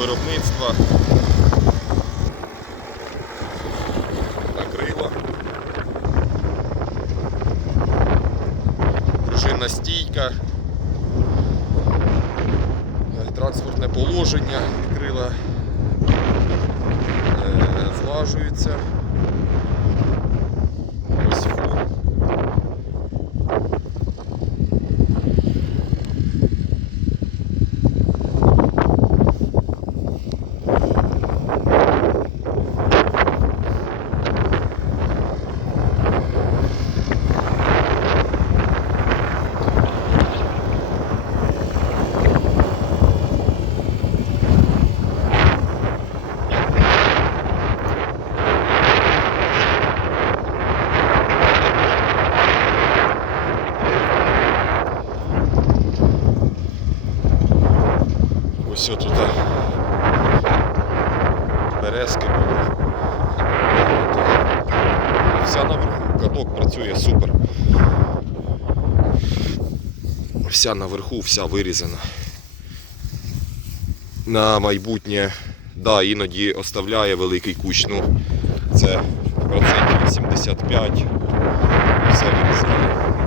виробництва. Накрила. Пружинна стійка. Е, Транспортне положення. Крила е, Ось тут березки були. Вся наверху, каток працює супер. Вся наверху, вся вирізана. На майбутнє, да, іноді оставляє великий кущ, ну це процентів 85 все вирізає.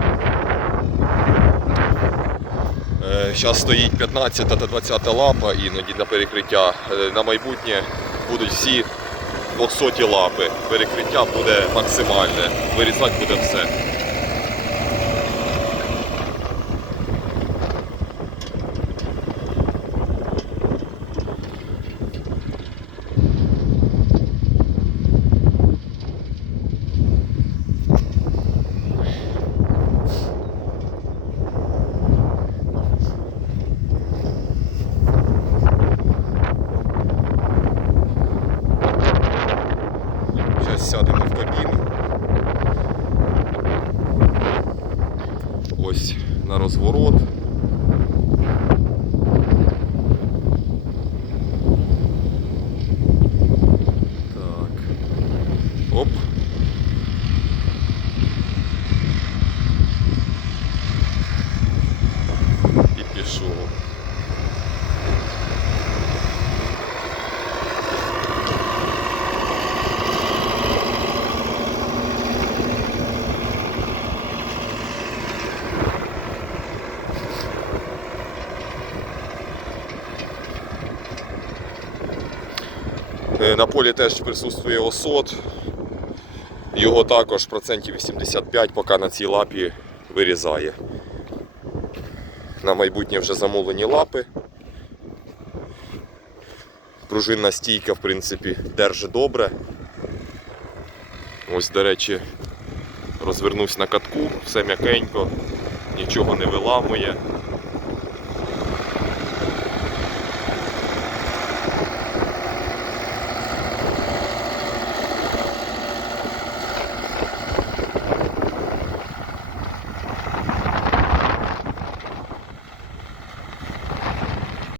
Зараз стоїть 15 та 20 лапа іноді на перекриття. Е, На майбутнє будуть всі 200 лапи. Перекриття буде максимальне. Вирізати буде все. Ось на розворот. Так. Оп. І пішов. На полі теж присутствує осот. Його також процентів 85 поки на цій лапі вирізає. На майбутнє вже замовлені лапи. Пружинна стійка, в принципі, держить добре. Ось, до речі, розвернусь на катку, все м'якенько, нічого не виламує.